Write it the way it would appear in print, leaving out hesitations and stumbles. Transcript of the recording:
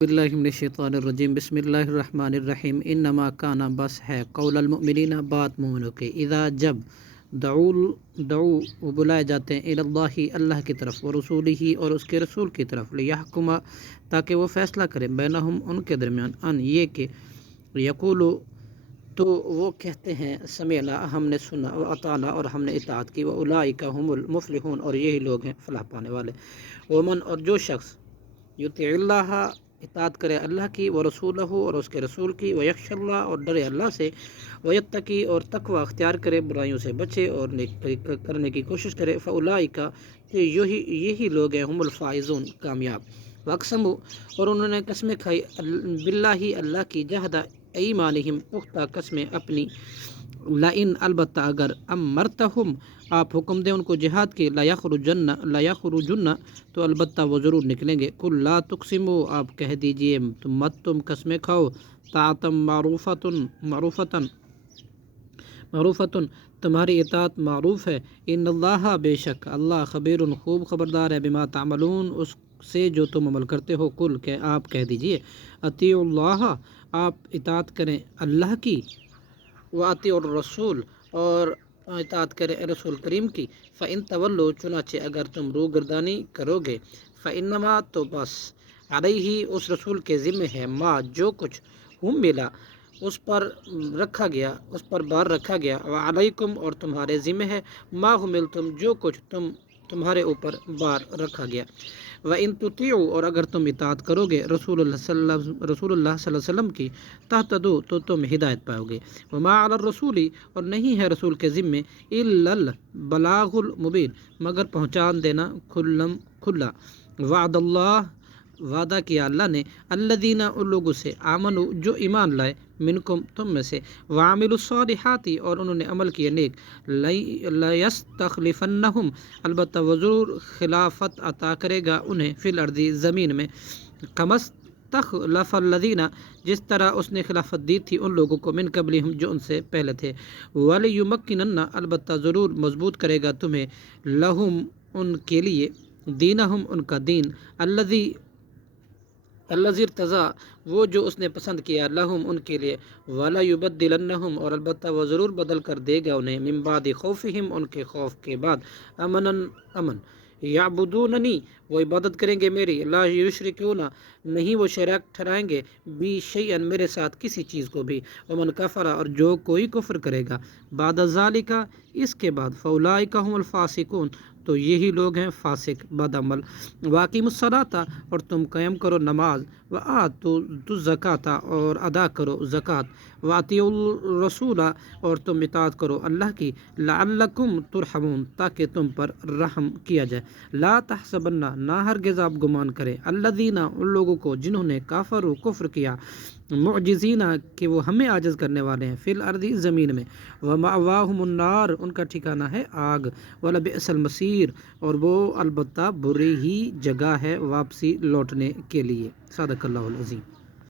باللہ من الشیطان الرجیم بسم اللہ الرحمن الرحیم انما کانا بس ہے قول المؤمنین بات مومنوں کے اذا جب دعو وہ بلائے جاتے ہیں اللہ اللہ کی طرف ورسولہ اور اس کے رسول کی طرف لیحکم تاکہ وہ فیصلہ کرے بینہم ان کے درمیان ان یہ کہ یقولو تو وہ کہتے ہیں سمعنا ہم نے سنا واطعنا اور ہم نے اطاعت کی واولئک هم المفلحون اور یہی لوگ ہیں فلاح پانے والے ومن اور جو شخص یطیع اللہ اطاعت کرے اللہ کی و رسولہ اور اس کے رسول کی ویخش اللہ اور ڈرے اللہ سے ویتقی اور تقوی اختیار کرے برائیوں سے بچے اور نیک کرنے کی کوشش کرے فاولئک تو یہی لوگ ہیں ہم الفائزون کامیاب واقسموا اور انہوں نے قسمیں کھائی باللہ اللہ کی جہد ایمانہم پختہ قسمیں اپنی لئن البتہ اگر امرتہم آپ حکم دیں ان کو جہاد کی لا یخرجن تو البتہ وہ ضرور نکلیں گے قل لا تقسموا آپ کہہ دیجئے تم قسمیں کھاؤ طاعتم معروفتن تمہاری اطاعت معروف ہے ان اللہ بے شک اللہ خبیر خوب خبردار ہے بما تعملون اس سے جو تم عمل کرتے ہو قل کہ آپ کہہ دیجئے اطیعوا اللہ آپ اطاعت کریں اللہ کی واطیعوا الرسول اور اطاعت کرے رسول کریم کی فَإِن تولوا چنانچہ اگر تم روگردانی کرو گے فَإِنَّمَا تو بس علیہ اس رسول کے ذمہ ہے ما جو کچھ ہم ملا اس پر رکھا گیا اس پر بار رکھا گیا وعلیکم اور تمہارے ذمہ ہے ما حملتم جو کچھ تمہارے اوپر بار رکھا گیا وَإِن تُطِيعُوا اور اگر تم اطاعت کرو گے رسول اللہ صلی اللہ علیہ وسلم کی تہتدوا تو تم ہدایت پاؤ گے وما علی الرسول اور نہیں ہے رسول کے ذمے الا البلاغ المبین مگر پہنچان دینا کھلا وعد اللہ وعدہ کیا اللہ نے الذین ان لوگوں سے آمنوا جو ایمان لائے منکم تم میں سے وعملوا الصالحات اور انہوں نے عمل کیے نیک لیستخلفنہم البتہ وہ ضرور خلافت عطا کرے گا انہیں فی الارض زمین میں کمستخلف الذین جس طرح اس نے خلافت دی تھی ان لوگوں کو من قبلہم جو ان سے پہلے تھے ولیمکنن البتہ ضرور مضبوط کرے گا تمہیں لہم ان کے لیے دینہم ان کا دین الذی ارتضیٰ وہ جو اس نے پسند کیا لہم ان کے لیے ولا یبدلنہم اور البتہ وہ ضرور بدل کر دے گا انہیں من بعد خوفہم ان کے خوف کے بعد امن یعبدوننی وہ عبادت کریں گے میری لا یشرکون نہیں وہ شریک ٹھہرائیں گے بی شیئا میرے ساتھ کسی چیز کو بھی ومن کفر اور جو کوئی کفر کرے گا بعد ذالک اس کے بعد فاولئک هم الفاسقون تو یہی لوگ ہیں فاسق بد عمل واقیم الصلاۃ اور تم قائم کرو نماز وآتوا الزکاۃ اور ادا کرو زکوٰۃ واطیعوا الرسول اور تم اطاعت کرو اللہ کی لعلکم ترحمون تاکہ تم پر رحم کیا جائے لا تحسبن نہ ہرگز آپ گمان کریں الذین ان لوگوں کو جنہوں نے کفر کیا معجزین کہ وہ ہمیں عاجز کرنے والے ہیں فی الارض زمین میں ومأواہم النار ان کا ٹھکانہ ہے آگ ولبئس المصیر اور وہ البتہ بری ہی جگہ ہے واپسی لوٹنے کے لیے صدق اللہ العظیم